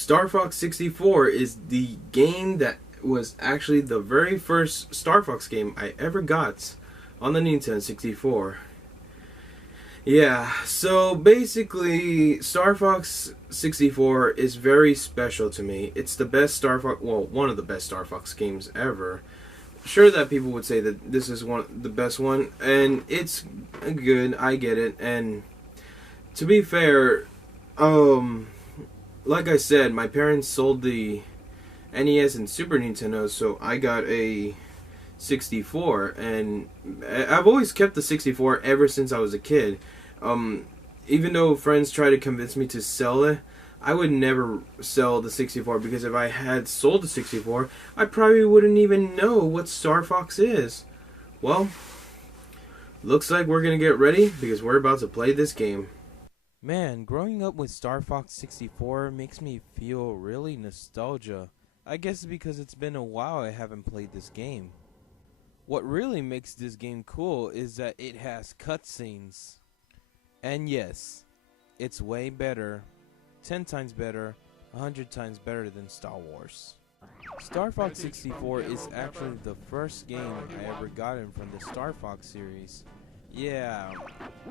Star Fox 64 is the game that was actually the very first Star Fox game I ever got on the Nintendo 64. Yeah, so basically, Star Fox 64 is very special to me. It's the best Star Fox, well, one of the best Star Fox games ever. Sure that people would say that this is the best one, and it's good, I get it, and to be fair, like I said, my parents sold the NES and Super Nintendo, so I got a 64, and I've always kept the 64 ever since I was a kid. Even though friends try to convince me to sell it, I would never sell the 64, because if I had sold the 64, I probably wouldn't even know what Star Fox is. Well, looks like we're gonna get ready, because we're about to play this game. Man, growing up with Star Fox 64 makes me feel really nostalgia. I guess because it's been a while I haven't played this game. What really makes this game cool is that it has cutscenes. And yes, it's way better, 10 times better, 100 times better than Star Wars. Star Fox 64 is actually the first game I ever gotten from the Star Fox series. Yeah,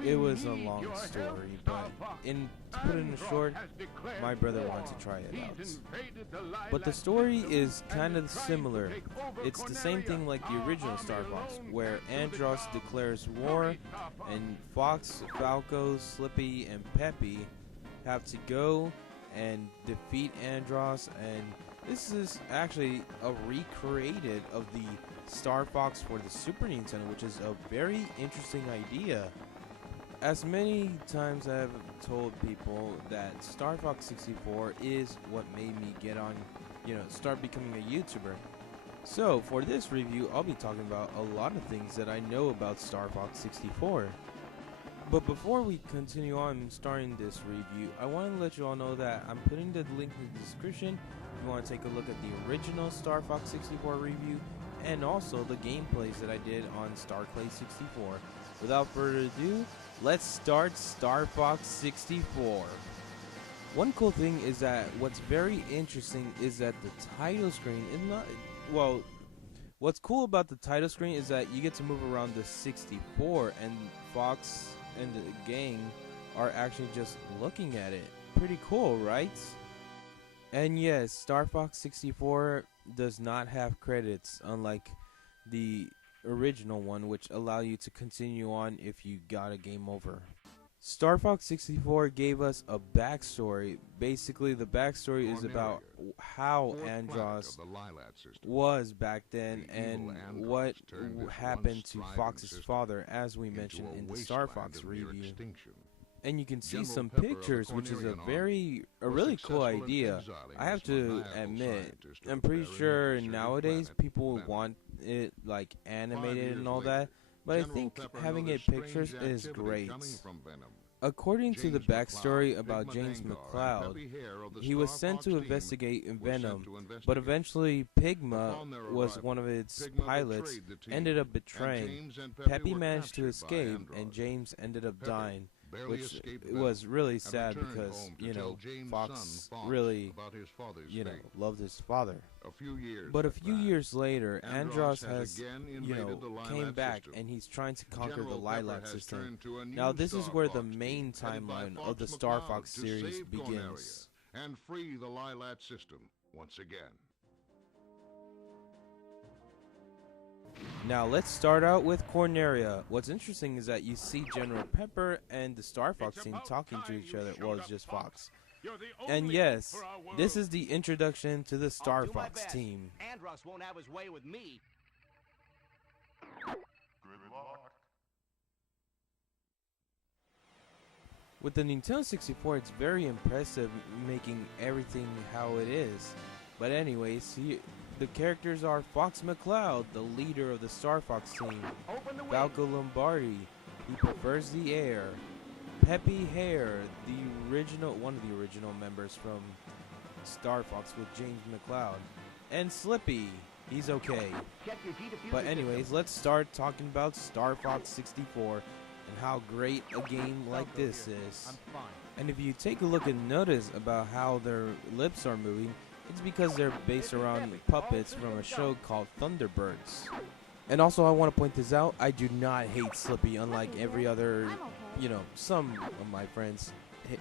it was a long story, but to put it in short, my brother wanted to try it out. But the story is kind of similar. It's the same thing like the original Star Fox, where Andross declares war, and Fox, Falco, Slippy, and Peppy have to go and defeat Andross, and this is actually a recreated of the Star Fox for the Super Nintendo, which is a very interesting idea. As many times I have told people that Star Fox 64 is what made me get on, start becoming a YouTuber. So for this review, I'll be talking about a lot of things that I know about Star Fox 64. But before we continue on starting this review, I want to let you all know that I'm putting the link in the description if you want to take a look at the original Star Fox 64 review, and also the gameplays that I did on StarClay64. Without further ado, let's start Star Fox 64. One cool thing is that what's very interesting is that the title screen is not, well, what's cool about the title screen is that you get to move around the 64, and Fox and the gang are actually just looking at it. Pretty cool, right? And yes, Star Fox 64 does not have credits, unlike the original one, which allow you to continue on if you got a game over. Star Fox 64 gave us a backstory. Basically, the backstory is about how Andross was back then and what happened to Fox's father, as we mentioned in the Star Fox review. And you can see some pictures, which is a really cool idea. I have to admit, I'm pretty sure nowadays people want it like animated and all that, but I think having it pictures is great. According to the backstory about James McCloud, he was sent to investigate Venom, but eventually Pigma was one of its pilots, ended up betraying. Peppy managed to escape, and James ended up dying, which was really sad because, Fox really, loved his father. But a few years later, Andross has, came back, and he's trying to conquer the Lilac system. Now this is where the main timeline of the Star Fox series begins. And free the Lilac system once again. Now let's start out with Corneria. What's interesting is that you see General Pepper and the Star Fox team talking to each other. Well, it's just Fox. And yes, this is the introduction to the Star Fox team. Andross won't have his way with me. Good luck. With the Nintendo 64, it's very impressive making everything how it is. But anyways, the characters are Fox McCloud, the leader of the Star Fox team. Falco Lombardi, he prefers the air. Peppy Hare, one of the original members from Star Fox with James McCloud. And Slippy, he's okay. But anyways, let's start talking about Star Fox 64. and how great a game like this is. And if you take a look and notice about how their lips are moving, it's because they're based around puppets from a show called Thunderbirds. And also I want to point this out, I do not hate Slippy unlike every other, some of my friends,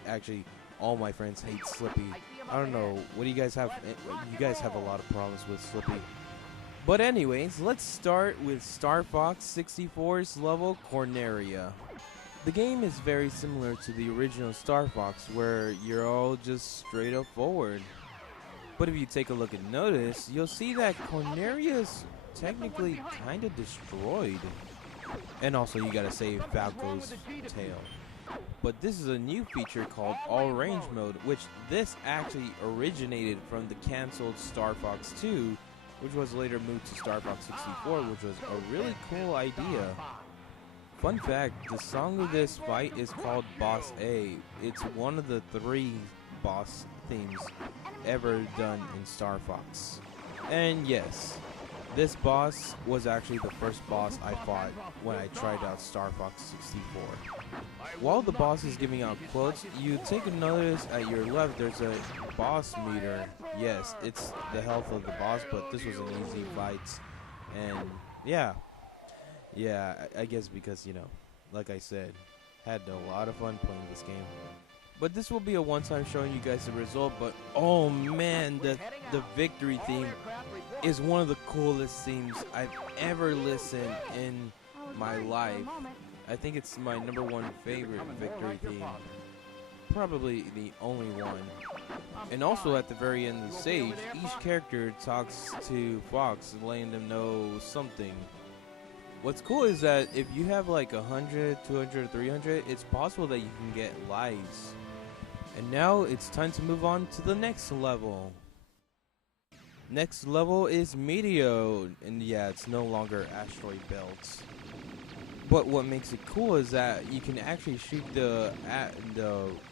actually all my friends hate Slippy. I don't know, what do you guys have? You guys have a lot of problems with Slippy. But anyways, let's start with Star Fox 64's level Corneria. The game is very similar to the original Star Fox, where you're all just straight up forward. But if you take a look and notice, you'll see that Corneria is technically kind of destroyed. And also you gotta save Falco's tail. But this is a new feature called All Range Mode, which this actually originated from the cancelled Star Fox 2, which was later moved to Star Fox 64, which was a really cool idea. Fun fact, the song of this fight is called Boss A. It's one of the 3 boss themes ever done in Star Fox. And yes, this boss was actually the first boss I fought when I tried out Star Fox 64. While the boss is giving out quotes, you take a notice at your left there's a boss meter. Yes, it's the health of the boss, but this was an easy fight. And yeah, I guess because, like I said, had a lot of fun playing this game. But this will be a one-time showing you guys the result, but oh man, the victory theme is one of the coolest themes I've ever listened in my life. I think it's my #1 favorite victory theme. Probably the only one. And also at the very end of the stage, each character talks to Fox, letting them know something. What's cool is that if you have like 100, 200, 300, it's possible that you can get lives. And now it's time to move on to the next level. Next level is Meteo, and yeah, it's no longer asteroid belts. But what makes it cool is that you can actually shoot the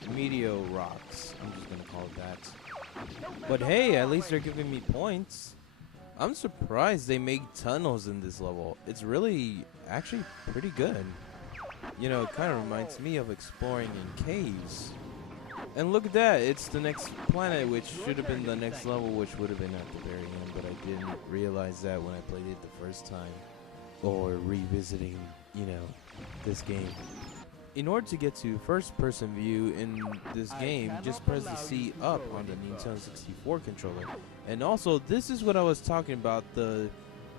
Meteo rocks. I'm just gonna call it that. But hey, at least they're giving me points. I'm surprised they make tunnels in this level. It's really actually pretty good. It kind of reminds me of exploring in caves. And look at that, it's the next planet, which should have been the next level, which would have been at the very end, but I didn't realize that when I played it the first time. Or revisiting, this game. In order to get to first-person view in this game, just press the C up on the Nintendo 64 controller. And also, this is what I was talking about, the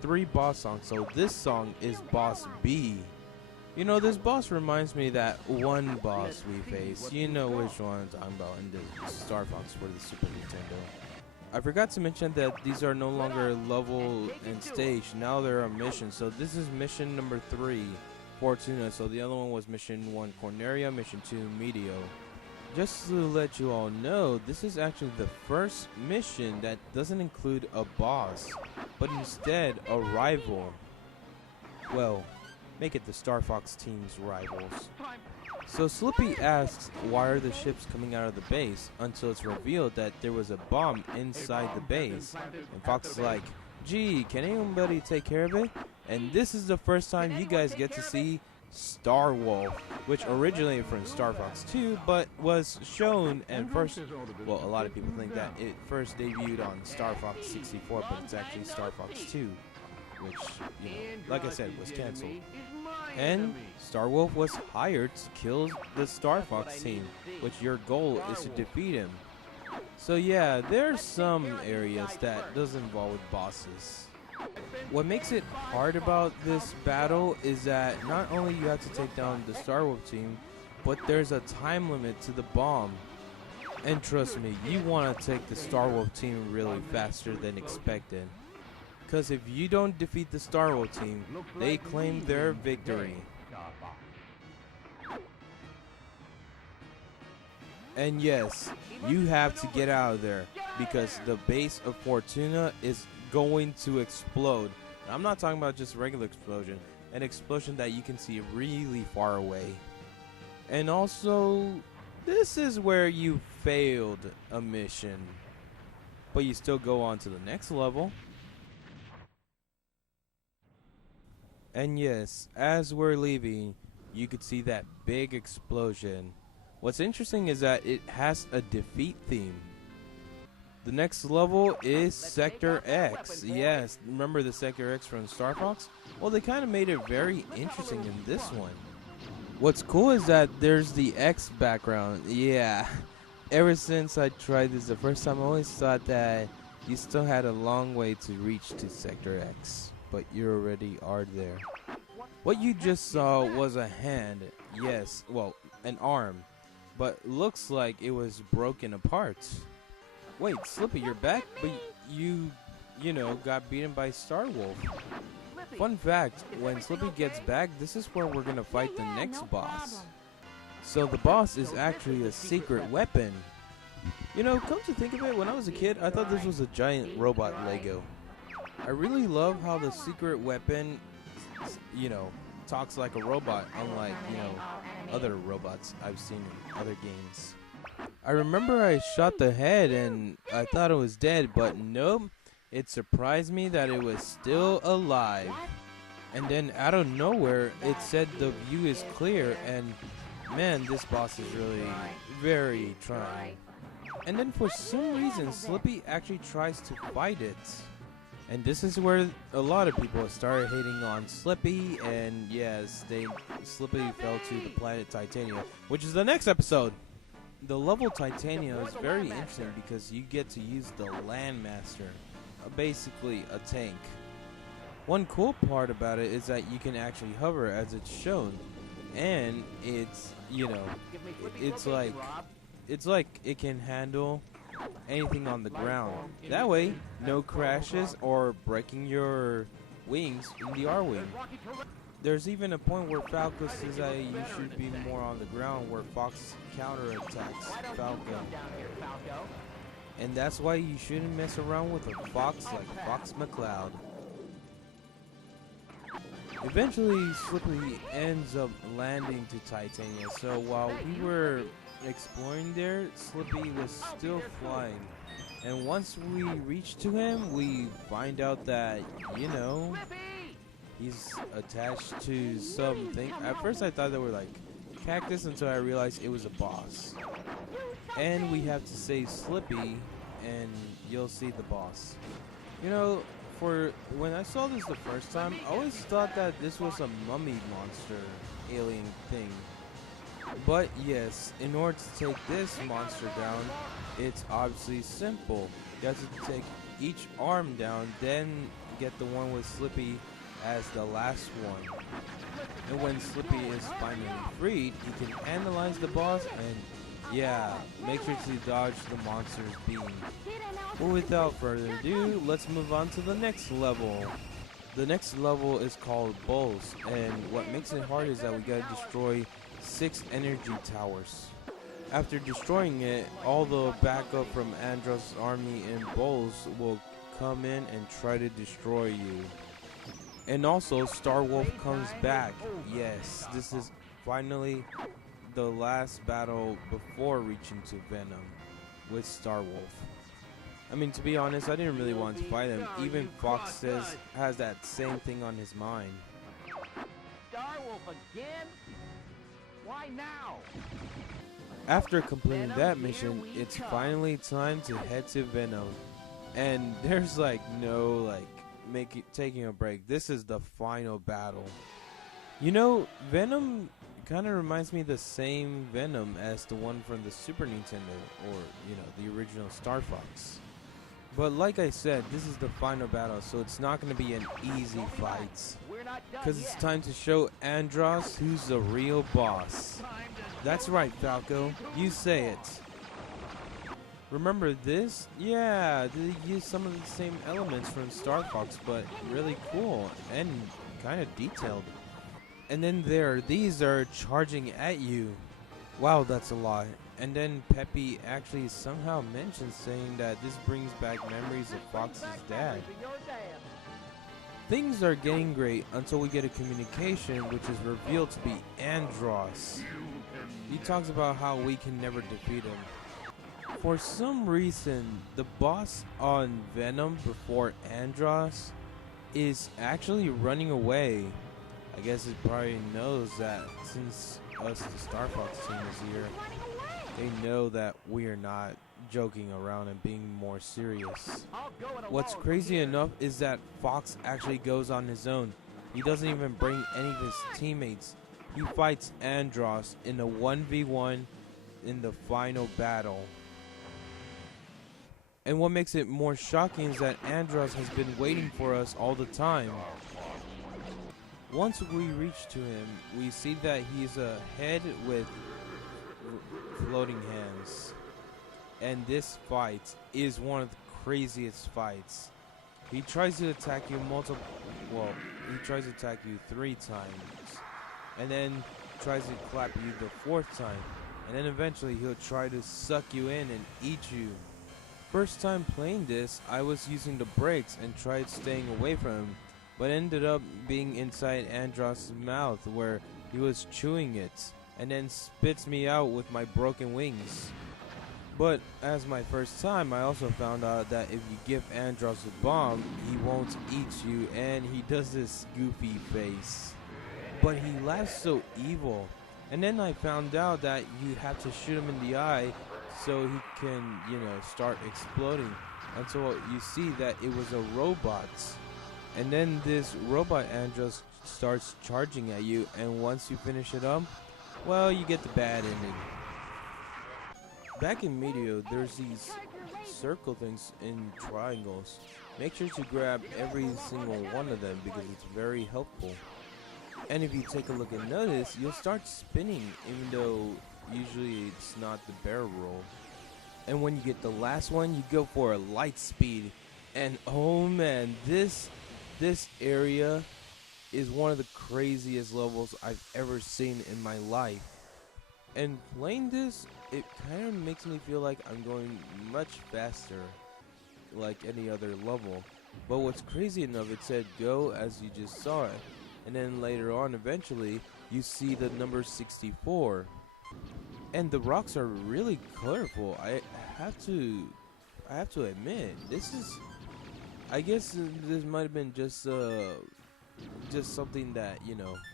3 boss songs. So this song is Boss B. This boss reminds me of that one boss we faced. You know which one I'm talking about in the Star Fox for the Super Nintendo. I forgot to mention that these are no longer level and stage. Now they're a mission. So this is mission number 3, Fortuna. So the other one was mission 1, Corneria, mission 2, Meteo. Just to let you all know, this is actually the first mission that doesn't include a boss, but instead a rival. Well, make it the Star Fox team's rivals. So Slippy asks why are the ships coming out of the base, until it's revealed that there was a bomb inside the base. And Fox is like, gee, can anybody take care of it? And this is the first time you guys get to see Star Wolf, which originated from Star Fox 2, but was shown and first, well, a lot of people think that it first debuted on Star Fox 64, but it's actually Star Fox 2, which, like I said, was cancelled. And Star Wolf was hired to kill the Star Fox team, which your goal is to defeat him. So yeah, there's some areas that does involve with bosses. What makes it hard about this battle is that not only you have to take down the Star Wolf team, but there's a time limit to the bomb. And trust me, you want to take the Star Wolf team really faster than expected. Because if you don't defeat the Star Wolf team, they claim their victory. And yes, you have to get out of there, because the base of Fortuna is going to explode. I'm not talking about just regular explosion, an explosion that you can see really far away. And also, this is where you failed a mission, but you still go on to the next level. And yes, as we're leaving, you could see that big explosion. What's interesting is that it has a defeat theme. The next level is Sector X. Yes, remember the Sector X from Star Fox? Well, they kind of made it very interesting in this one. What's cool is that there's the X background. Yeah, ever since I tried this the first time, I always thought that you still had a long way to reach to Sector X, but you already are there. What you just saw was a hand. Yes, well, an arm, but looks like it was broken apart. Wait, Slippy, you're back, but you know, got beaten by Star Wolf. Fun fact, when Slippy gets back, this is where we're gonna fight the next boss. So the boss is actually a secret weapon. You know, come to think of it, when I was a kid, I thought this was a giant robot Lego. I really love how the secret weapon, you know, talks like a robot, unlike, you know, other robots I've seen in other games. I remember I shot the head and I thought it was dead, but nope, it surprised me that it was still alive. And then out of nowhere, it said the view is clear, and man, this boss is really very trying. And then for some reason, Slippy actually tries to fight it. And this is where a lot of people started hating on Slippy, and yes, Slippy fell to the planet Titania, which is the next episode. The level Titania is very interesting because you get to use the Landmaster, basically a tank. One cool part about it is that you can actually hover as it's shown, and it's, you know, it's like it can handle anything on the ground. That way, no crashes or breaking your wings in the R-Wing. There's even a point where Falco says that you should be more on the ground, where Fox counterattacks Falco. And that's why you shouldn't mess around with a fox like Fox McCloud. Eventually, Slippy ends up landing to Titania, so while we were exploring there, Slippy was still flying. And once we reach to him, we find out that, you know, he's attached to something. At first I thought they were like cactus until I realized it was a boss. And we have to save Slippy and you'll see the boss. You know, for when I saw this the first time, I always thought that this was a mummy monster alien thing. But yes, in order to take this monster down, it's obviously simple. You have to take each arm down, then get the one with Slippy as the last one. And when Slippy is finally freed, he can analyze the boss and, yeah, make sure to dodge the monster's beam. But without further ado, let's move on to the next level. The next level is called Bulls, and what makes it hard is that we gotta destroy 6 energy towers. After destroying it, all the backup from Andros' army and Bulls will come in and try to destroy you. And also, Star Wolf comes back. Yes, this is finally the last battle before reaching to Venom with Star Wolf. I mean, to be honest, I didn't really want to fight him. Even Fox has that same thing on his mind. Star Wolf again? Why now? After completing that mission, it's finally time to head to Venom. And there's like no taking a break. This is the final battle. You know, Venom kind of reminds me of the same Venom as the one from the Super Nintendo, or, you know, the original Star Fox. But like I said, this is the final battle, so it's not going to be an easy fight. Because it's time to show Andros who's the real boss. That's right, Falco. You say it. Remember this? Yeah, they use some of the same elements from Star Fox, but really cool and kind of detailed. And then these are charging at you. Wow, that's a lot. And then Peppy actually somehow mentions saying that this brings back memories of Fox's dad. Things are getting great until we get a communication which is revealed to be Andros. He talks about how we can never defeat him. For some reason, the boss on Venom before Andros is actually running away. I guess it probably knows that since us, the Star Fox team, is here, they know that we are not joking around and being more serious. What's crazy enough is that Fox actually goes on his own. He doesn't even bring any of his teammates. He fights Andross in a 1v1 in the final battle. And what makes it more shocking is that Andross has been waiting for us all the time. Once we reach to him, we see that he's a head with floating hands. And this fight is one of the craziest fights. He tries to attack you he tries to attack you 3 times. And then tries to clap you the 4th time. And then eventually he'll try to suck you in and eat you. First time playing this, I was using the brakes and tried staying away from him, but ended up being inside Andross' mouth where he was chewing it, and then spits me out with my broken wings. But as my first time, I also found out that if you give Andross a bomb, he won't eat you, and he does this goofy face. But he laughs so evil. And then I found out that you have to shoot him in the eye so he can, start exploding until you see that it was a robot. And then this robot Andross starts charging at you, and once you finish it up, well, you get the bad ending. Back in Meteor, there's these circle things in triangles. Make sure to grab every single one of them because it's very helpful. And if you take a look and notice, you'll start spinning even though usually it's not the barrel roll. And when you get the last one, you go for a light speed. And oh man, this area is one of the craziest levels I've ever seen in my life. And playing this, it kind of makes me feel like I'm going much faster like any other level. But what's crazy enough, it said go as you just saw it. And then later on, eventually, you see the number 64. And the rocks are really colorful. I have to admit, this is, I guess this might have been just something that,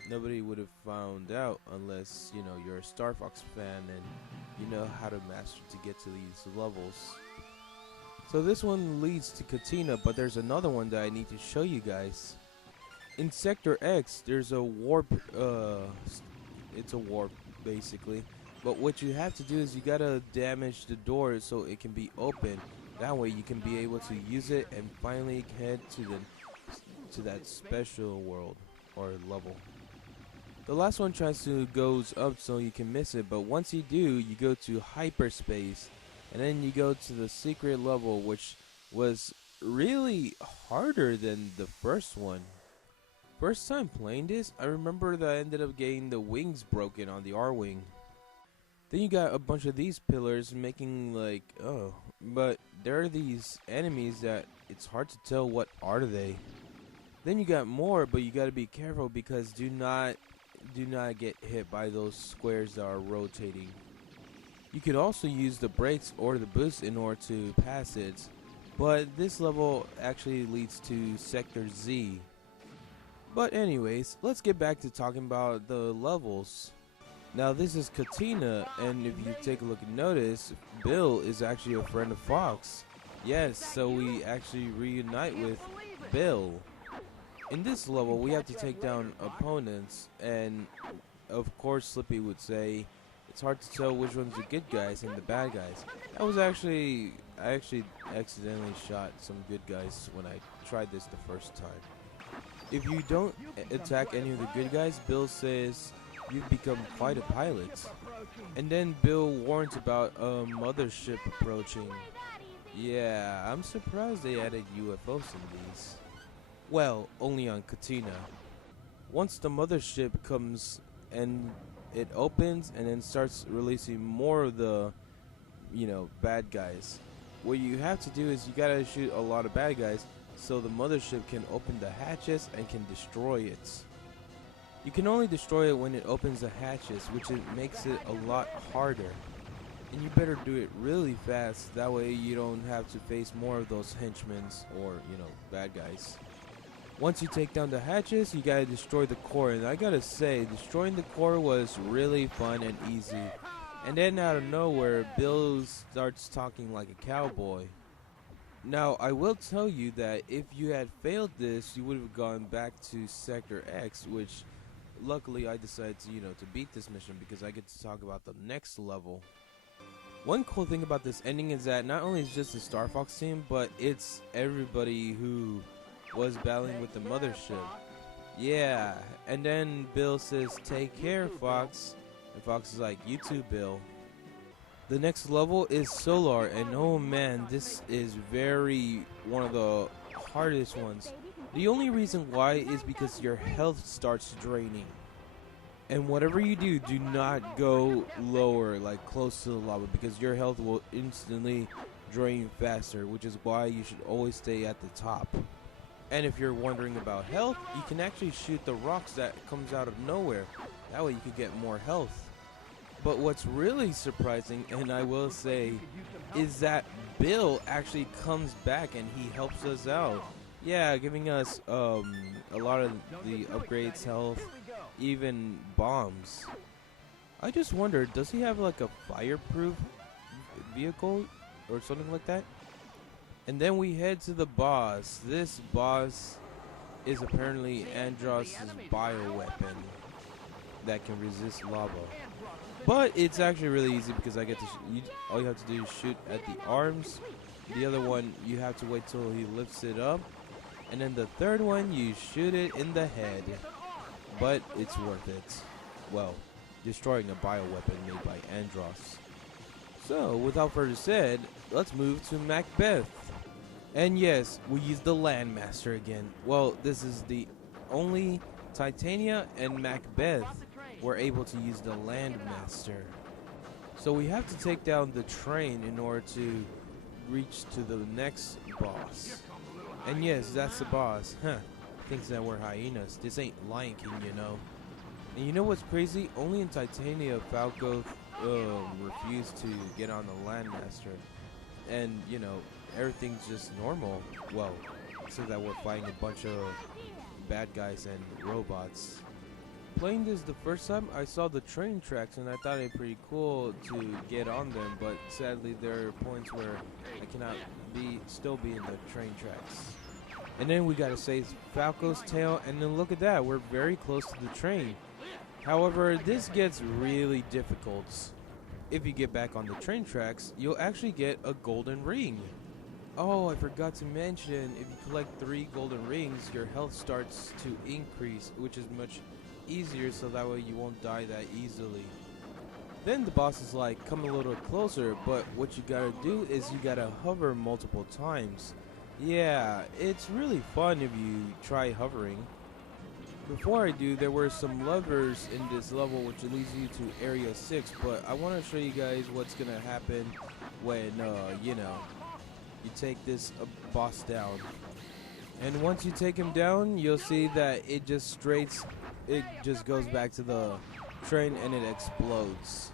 nobody would have found out unless, you're a Star Fox fan and you know how to master to get to these levels. So this one leads to Katina, but there's another one that I need to show you guys. In Sector X, there's a warp, it's a warp basically, but what you have to do is you gotta damage the door so it can be open. That way you can be able to use it and finally head to that special world or level. The last one tries to goes up so you can miss it, but once you do, you go to hyperspace, and then you go to the secret level, which was really harder than the first one. First time playing this, I remember that I ended up getting the wings broken on the R-wing. Then you got a bunch of these pillars making like, but there are these enemies that it's hard to tell what are they. Then you got more, but you gotta be careful because do not get hit by those squares that are rotating. You could also use the brakes or the boost in order to pass it, but this level actually leads to Sector Z. But anyways, let's get back to talking about the levels. Now this is Katina, and if you take a look and notice, Bill is actually a friend of Fox. Yes, so we actually reunite with Bill. In this level, we have to take down opponents, and of course Slippy would say, it's hard to tell which one's the good guys and the bad guys. I actually accidentally shot some good guys when I tried this the first time. If you don't attack any of the good guys, Bill says you've become quite a pilot. And then Bill warns about a mothership approaching. Yeah, I'm surprised they added UFOs in these. Well, only on Katina. Once the mothership comes and it opens and then starts releasing more of the, bad guys. What you have to do is you gotta shoot a lot of bad guys so the mothership can open the hatches and can destroy it. You can only destroy it when it opens the hatches, which makes it a lot harder. And you better do it really fast, that way you don't have to face more of those henchmen or, bad guys. Once you take down the hatches, you gotta destroy the core, and I gotta say, destroying the core was really fun and easy. And then out of nowhere, Bill starts talking like a cowboy. Now, I will tell you that if you had failed this, you would have gone back to Sector X, which luckily I decided to, to beat this mission because I get to talk about the next level. One cool thing about this ending is that not only is it just the Star Fox team, but it's everybody who was battling with the mothership. Yeah, and then Bill says, "Take care, Fox." And Fox is like, "You too, Bill." The next level is Solar, and oh man, this is one of the hardest ones. The only reason why is because your health starts draining. And whatever you do, do not go lower, like close to the lava, because your health will instantly drain faster, which is why you should always stay at the top. And if you're wondering about health, you can actually shoot the rocks that comes out of nowhere. That way you could get more health. But what's really surprising, and I will say, is that Bill actually comes back and he helps us out. Yeah, giving us a lot of the upgrades, health, even bombs. I just wondered, does he have like a fireproof vehicle or something like that? And then we head to the boss. This boss is apparently Andross's bioweapon that can resist lava. But it's actually really easy because I get to all you have to do is shoot at the arms. The other one, you have to wait till he lifts it up. And then the third one, you shoot it in the head. But it's worth it. Well, destroying a bioweapon made by Andross. So, without further said, let's move to Macbeth. And yes, we use the Landmaster again. Well, this is the only Titania and Macbeth were able to use the Landmaster. So we have to take down the train in order to reach to the next boss. And yes, that's the boss. Thinks that we're hyenas. This ain't Lion King, you know. And you know what's crazy? Only in Titania Falco refused to get on the Landmaster. And, everything's just normal. Well, except that we're fighting a bunch of bad guys and robots. Playing this the first time, I saw the train tracks and I thought it pretty cool to get on them, but sadly there are points where I cannot still be in the train tracks. And then we gotta save Falco's tail, and then look at that, we're very close to the train. However, this gets really difficult. If you get back on the train tracks, you'll actually get a golden ring. Oh, I forgot to mention, if you collect 3 golden rings, your health starts to increase, which is much easier, so that way you won't die that easily. Then the boss is like, come a little closer, but what you gotta do is you gotta hover multiple times. Yeah, it's really fun if you try hovering. Before I do, there were some levers in this level which leads you to Area 6, but I want to show you guys what's gonna happen when, you take this boss down. And once you take him down, you'll see that it just goes back to the train and it explodes.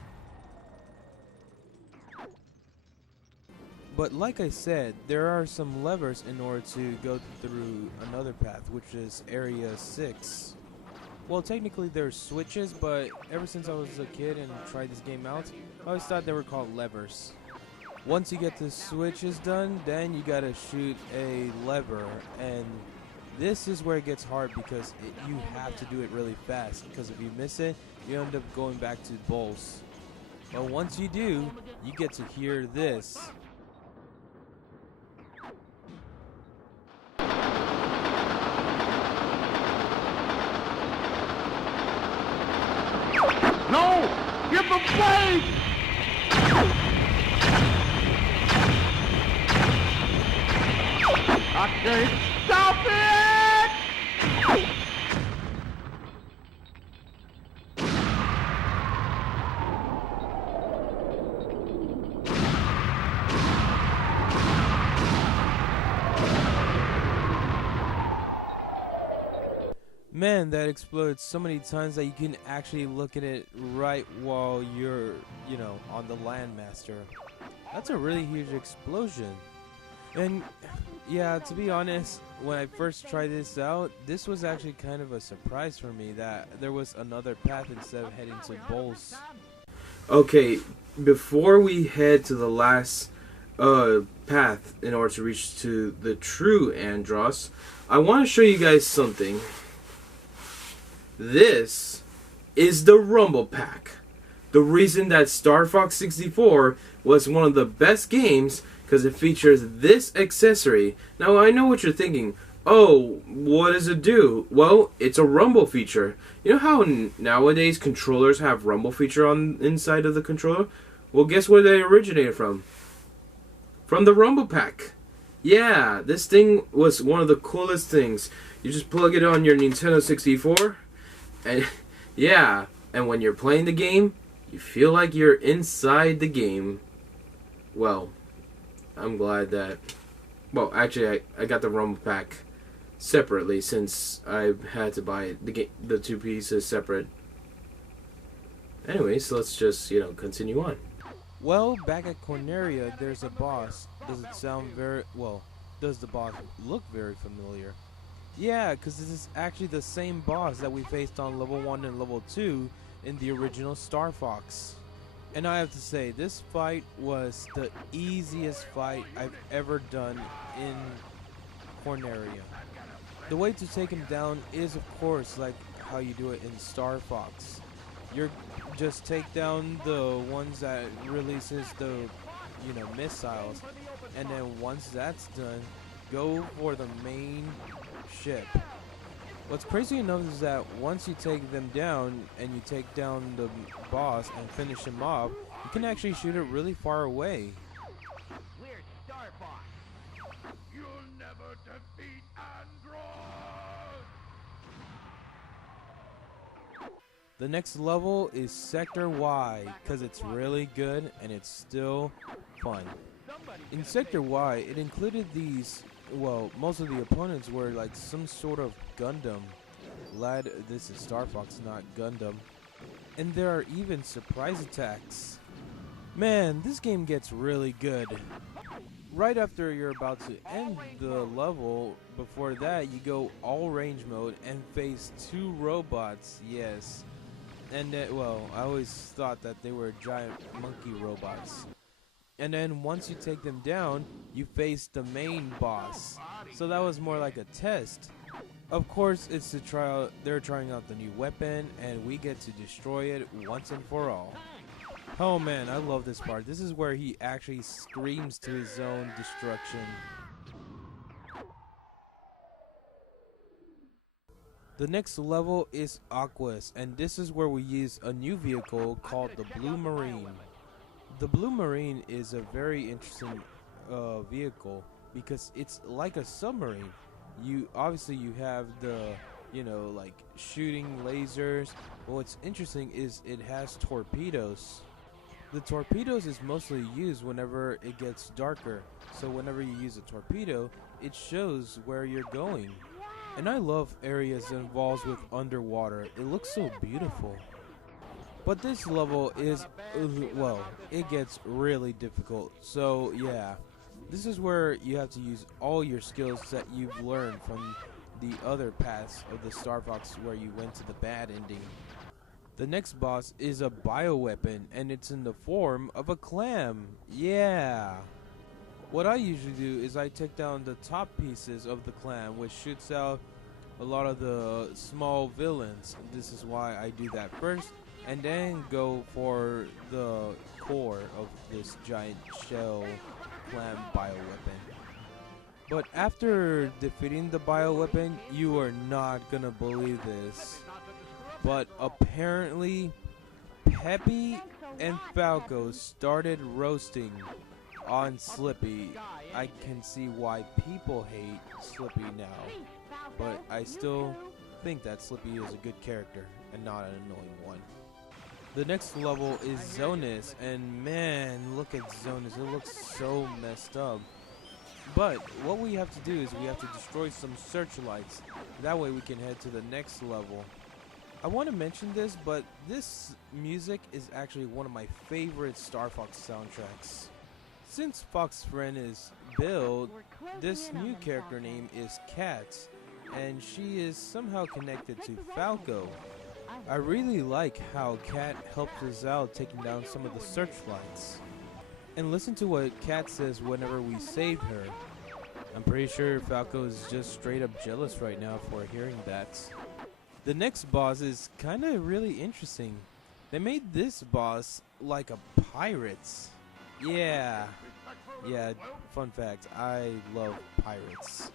But like I said, there are some levers in order to go through another path, which is Area 6. Well, technically there's switches, but ever since I was a kid and tried this game out, I always thought they were called levers. Once you get the switches done, then you gotta shoot a lever, and this is where it gets hard because you have to do it really fast, because if you miss it, you end up going back to bowls. But once you do, you get to hear this. No! Give the blade! I can't stop it! Man, that explodes so many times that you can actually look at it right while you're, on the Landmaster. That's a really huge explosion. And yeah, to be honest, when I first tried this out, this was actually kind of a surprise for me that there was another path instead of heading to Bowls. Okay, before we head to the last path in order to reach to the true Andros, I want to show you guys something. This is the Rumble Pack. The reason that Star Fox 64 was one of the best games because it features this accessory. Now I know what you're thinking. Oh, what does it do? Well, it's a rumble feature. You know how nowadays controllers have rumble feature on inside of the controller? Well, guess where they originated from? From the Rumble Pack. Yeah, this thing was one of the coolest things. You just plug it on your Nintendo 64, and yeah, and when you're playing the game, you feel like you're inside the game. Well, I'm glad that... Well, actually, I got the Rumble Pack separately since I had to buy the two pieces separate. Anyway, so let's just, continue on. Well, back at Corneria, there's a boss. Does it sound very... Well, does the boss look very familiar? Yeah, because this is actually the same boss that we faced on level 1 and level 2 in the original Star Fox. And I have to say, this fight was the easiest fight I've ever done in Corneria. The way to take him down is, of course, like how you do it in Star Fox. You're just take down the ones that releases the, missiles, and then once that's done, go for the main ship. What's crazy enough is that once you take them down and you take down the boss and finish him off, you can actually shoot it really far away. We're Star Fox. You'll never defeat Andros! The next level is Sector Y, because it's really good and it's still fun. In Sector Y, it included these, well, most of the opponents were like some sort of Gundam. Lad, this is Star Fox, not Gundam. And there are even surprise attacks. Man, this game gets really good. Right after you're about to end the level, before that you go all range mode and face two robots, yes. And well, I always thought that they were giant monkey robots. And then once you take them down, you face the main boss. So that was more like a test. Of course, it's to try out, they're trying out the new weapon, and we get to destroy it once and for all. Oh man, I love this part. This is where he actually screams to his own destruction. The next level is Aquas, and this is where we use a new vehicle called the Blue Marine. The Blue Marine is a very interesting vehicle because it's like a submarine. You have the, like shooting lasers. But what's interesting is it has torpedoes. The torpedoes is mostly used whenever it gets darker. So whenever you use a torpedo, it shows where you're going. And I love areas involved with underwater. It looks so beautiful. But this level is, well, it gets really difficult. So yeah, this is where you have to use all your skills that you've learned from the other paths of the Star Fox where you went to the bad ending. The next boss is a bioweapon, and it's in the form of a clam. Yeah. What I usually do is I take down the top pieces of the clam, which shoots out a lot of the small villains. This is why I do that first, and then go for the core of this giant shell clam bioweapon. But after defeating the bioweapon, you are not gonna believe this, but apparently Peppy and Falco started roasting on Slippy. I can see why people hate Slippy now, but I still think that Slippy is a good character and not an annoying one. The next level is Zonus, and man, look at Zonus, it looks so messed up. But what we have to do is we have to destroy some searchlights, that way we can head to the next level. I want to mention this, but this music is actually one of my favorite Star Fox soundtracks. Since Fox Friend is build, this new character name is Kat, and she is somehow connected to Falco. I really like how Kat helps us out taking down some of the searchlights. And listen to what Kat says whenever we saved her. I'm pretty sure Falco is just straight up jealous right now for hearing that. The next boss is kinda really interesting. They made this boss like a pirate. Yeah, fun fact, I love pirates.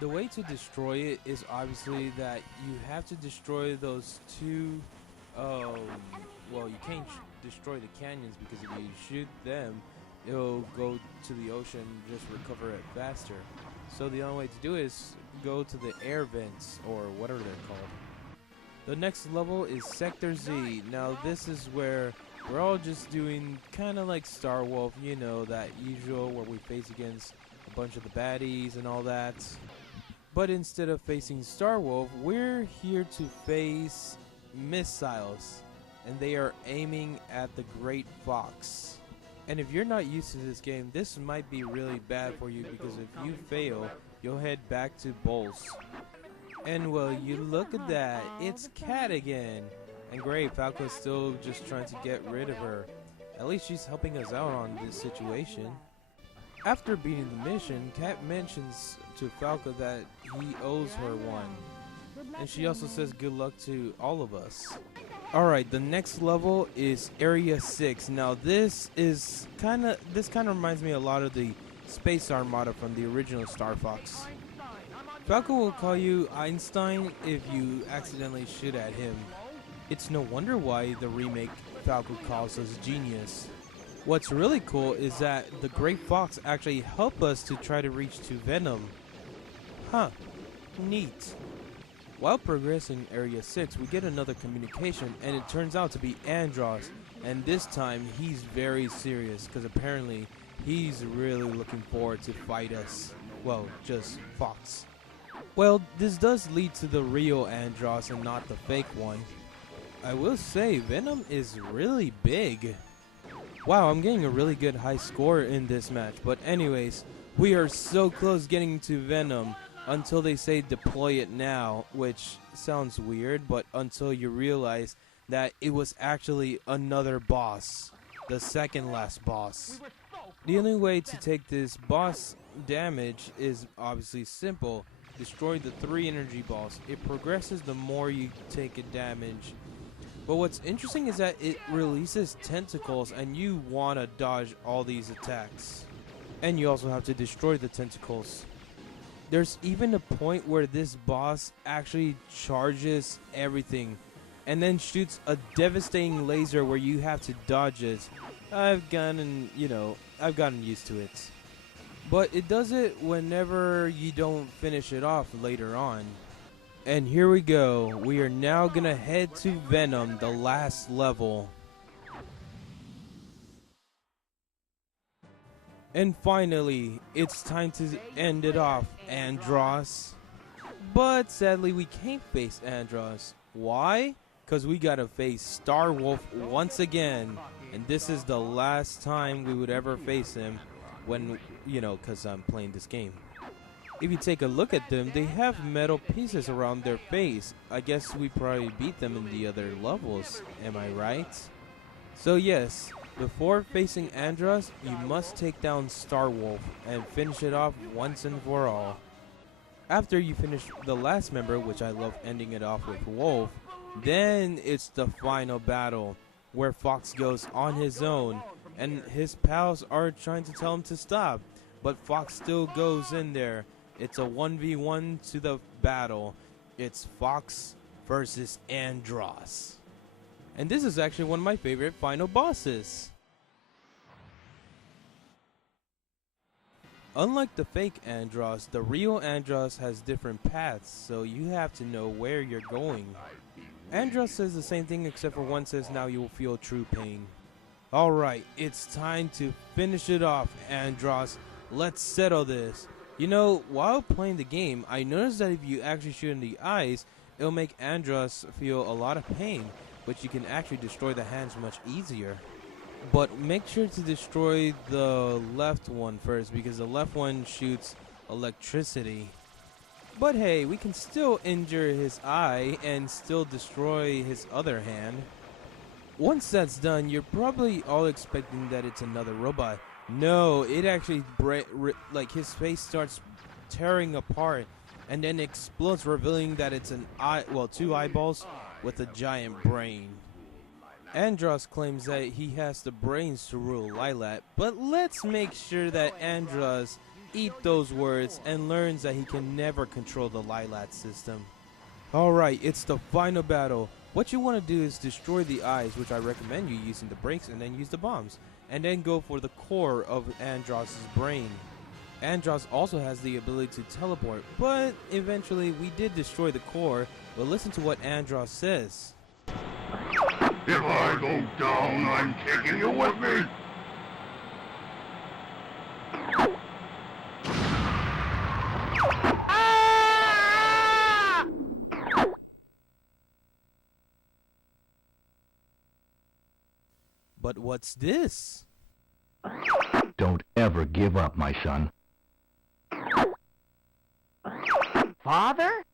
The way to destroy it is obviously that you have to destroy those two, well, you can't destroy the canyons because if you shoot them, it'll go to the ocean and just recover it faster. So the only way to do it is go to the air vents, or whatever they're called. The next level is Sector Z. Now this is where we're all just doing kind of like Star Wolf, you know, that usual where we face against a bunch of the baddies and all that. But instead of facing Star Wolf, we're here to face missiles, and they are aiming at the Great Fox. And if you're not used to this game, this might be really bad for you, because if you fail, you'll head back to Bulls. And well, you look at that, it's Kat again. And great, Falco's still just trying to get rid of her. At least she's helping us out on this situation. After beating the mission, Kat mentions to Falco that he owes her one. And she also says good luck to all of us. Alright, the next level is Area 6. Now this kind of reminds me a lot of the Space Armada from the original Star Fox. Falco will call you Einstein if you accidentally shoot at him. It's no wonder why the remake Falco calls us genius. What's really cool is that the Great Fox actually helped us to try to reach to Venom. Huh, neat. While progressing Area 6, we get another communication, and it turns out to be Andross, and this time he's very serious because apparently he's really looking forward to fight us. Well, just Fox. Well, this does lead to the real Andross and not the fake one. I will say, Venom is really big. Wow, I'm getting a really good high score in this match, but anyways, we are so close getting to Venom until they say deploy it now, which sounds weird, but until you realize that it was actually another boss, the second last boss. The only way to take this boss damage is obviously simple. Destroy the 3 energy balls. It progresses the more you take a damage. But what's interesting is that it releases tentacles, and you want to dodge all these attacks. And you also have to destroy the tentacles. There's even a point where this boss actually charges everything and then shoots a devastating laser where you have to dodge it. I've gotten used to it. But it does it whenever you don't finish it off later on. And here we go. We are now gonna head to Venom, the last level. And finally, it's time to end it off, Andross. But sadly, we can't face Andross. Why? Because we gotta face Star Wolf once again. And this is the last time we would ever face him when, because I'm playing this game. If you take a look at them, they have metal pieces around their face. I guess we probably beat them in the other levels, am I right? So yes, before facing Andross, you must take down Star Wolf and finish it off once and for all. After you finish the last member, which I love ending it off with Wolf, then it's the final battle, where Fox goes on his own, and his pals are trying to tell him to stop, but Fox still goes in there. It's a 1v1 to the battle. It's Fox versus Andross. And this is actually one of my favorite final bosses. Unlike the fake Andross, the real Andross has different paths, so you have to know where you're going. Andross says the same thing, except for one says now you will feel true pain. Alright, it's time to finish it off, Andross. Let's settle this. While playing the game, I noticed that if you actually shoot in the eyes, it'll make Andross feel a lot of pain, but you can actually destroy the hands much easier. But make sure to destroy the left one first, because the left one shoots electricity. But hey, we can still injure his eye and still destroy his other hand. Once that's done, you're probably all expecting that it's another robot. No, it actually like his face starts tearing apart and then explodes, revealing that it's an two eyeballs with a giant brain. Andros claims that he has the brains to rule Lilat, but let's make sure that Andros eats those words and learns that he can never control the Lilat system. Alright, it's the final battle. What you want to do is destroy the eyes, which I recommend you using the brakes, and then use the bombs. And then go for the core of Andros' brain. Andros also has the ability to teleport, but eventually we did destroy the core. But listen to what Andros says. If I go down, I'm taking you with me. But what's this? Don't ever give up, my son. Father?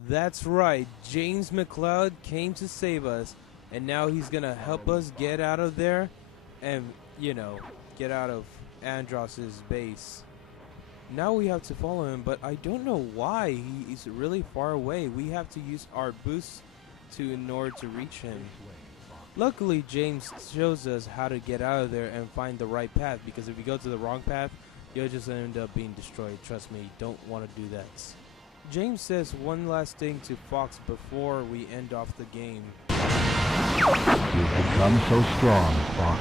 That's right, James McCloud came to save us, and now he's gonna help us get out of there and, get out of Andros' base. Now we have to follow him, but I don't know why. He is really far away. We have to use our boost in order to reach him. Luckily, James shows us how to get out of there and find the right path, because if you go to the wrong path, you'll just end up being destroyed. Trust me, you don't want to do that. James says one last thing to Fox before we end off the game. You've become so strong, Fox.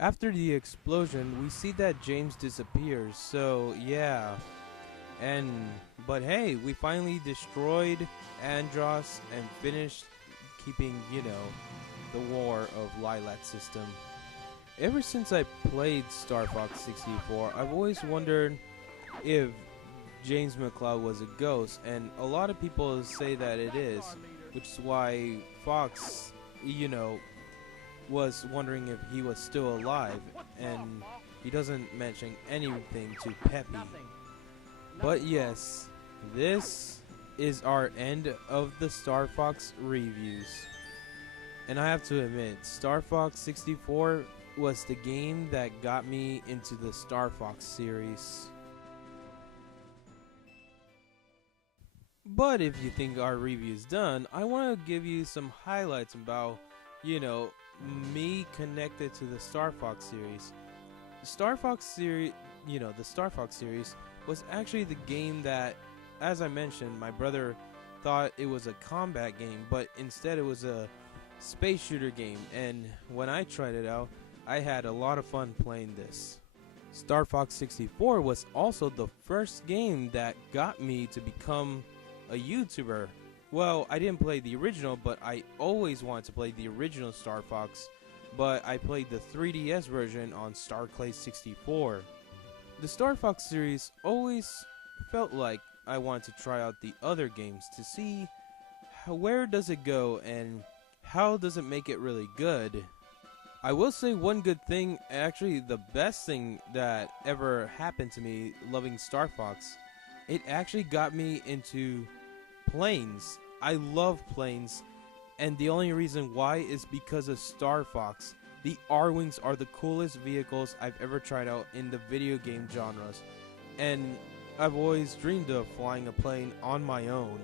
After the explosion, we see that James disappears, so yeah. But hey, we finally destroyed Andros and finished keeping, the war of Lilat system. Ever since I played Star Fox 64, I've always wondered if James McCloud was a ghost, and a lot of people say that it is, which is why Fox, was wondering if he was still alive, and he doesn't mention anything to Peppy. But yes, this is our end of the Star Fox reviews. And I have to admit, Star Fox 64 was the game that got me into the Star Fox series. But if you think our review is done, I want to give you some highlights about, me connected to the Star Fox series. The Star Fox series, the Star Fox series was actually the game that, as I mentioned, my brother thought it was a combat game, but instead it was a space shooter game, and when I tried it out, I had a lot of fun playing this. Star Fox 64 was also the first game that got me to become a YouTuber. Well, I didn't play the original, but I always wanted to play the original Star Fox, but I played the 3DS version on StarClay64. The Star Fox series always felt like I wanted to try out the other games to see where does it go and how does it make it really good. I will say one good thing, actually the best thing that ever happened to me loving Star Fox, it actually got me into planes. I love planes, and the only reason why is because of Star Fox. The R-Wings are the coolest vehicles I've ever tried out in the video game genres, and I've always dreamed of flying a plane on my own.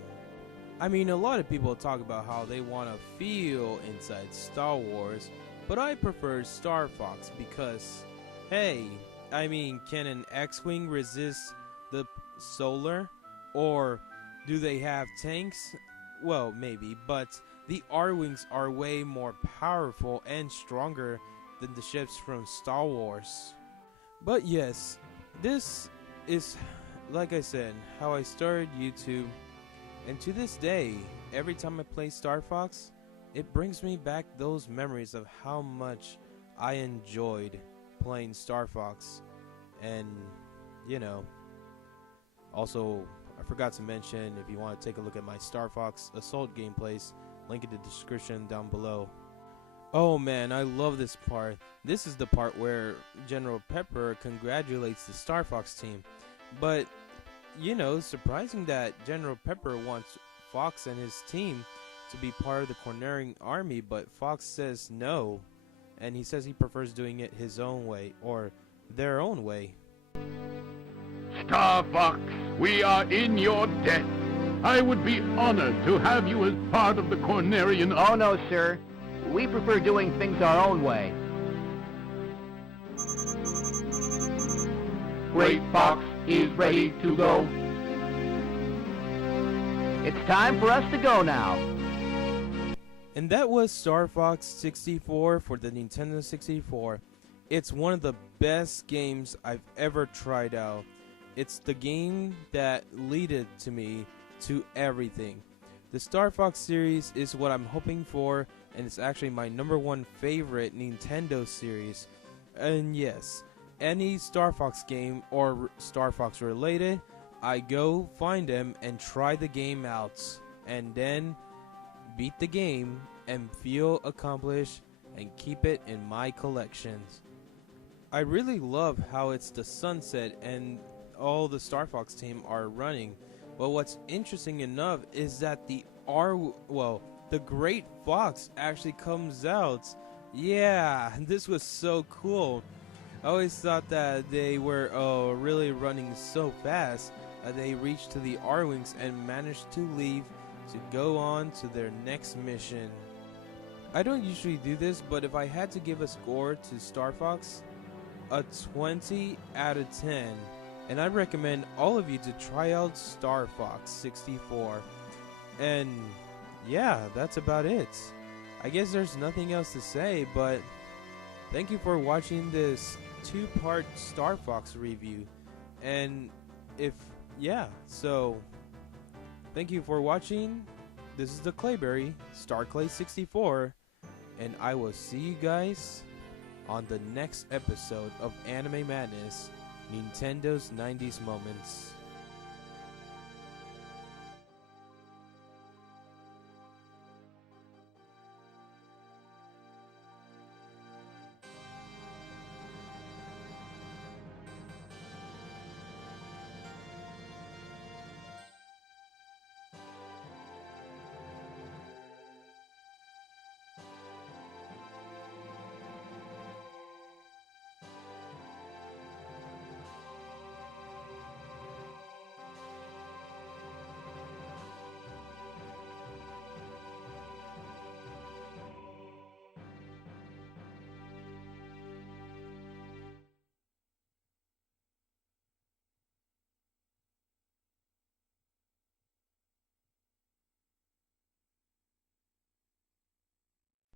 I mean, a lot of people talk about how they want to feel inside Star Wars, but I prefer Star Fox because, hey, I mean, can an X-Wing resist the solar? Or do they have tanks? Well, maybe, but the R-Wings are way more powerful and stronger than the ships from Star Wars. But yes, this is, like I said, how I started YouTube, and to this day, every time I play Star Fox, it brings me back those memories of how much I enjoyed playing Star Fox. And, also, I forgot to mention, if you want to take a look at my Star Fox Assault gameplays, Link in the description down below. Oh man, I love this part. This is the part where General Pepper congratulates the Star Fox team. But, you know, surprising that General Pepper wants Fox and his team to be part of the Cornerian army, but Fox says no. And he says he prefers doing it his own way, or their own way. Star Fox, we are in your debt. I would be honored to have you as part of the Cornerian Oh, no, sir. We prefer doing things our own way. Great Fox is ready to go. It's time for us to go now. And that was Star Fox 64 for the Nintendo 64. It's one of the best games I've ever tried out. It's the game that led to me to everything. The Star Fox series is what I'm hoping for, and it's actually my #1 favorite Nintendo series. And yes, any Star Fox game or Star Fox related, I go find them and try the game out, and then beat the game and feel accomplished and keep it in my collections. I really love how it's the sunset and all the Star Fox team are running. But what's interesting enough is that the Great Fox actually comes out. Yeah, this was so cool. I always thought that they were really running so fast that they reached to the R-Wings and managed to leave to go on to their next mission. I don't usually do this, but if I had to give a score to Star Fox, a 20 out of 10. And I recommend all of you to try out Star Fox 64. And yeah, that's about it. I guess there's nothing else to say, but thank you for watching this 2-part Star Fox review. And so thank you for watching. This is TheClayberry, StarClay64, and I will see you guys on the next episode of Anime Madness, Nintendo's 90s Moments.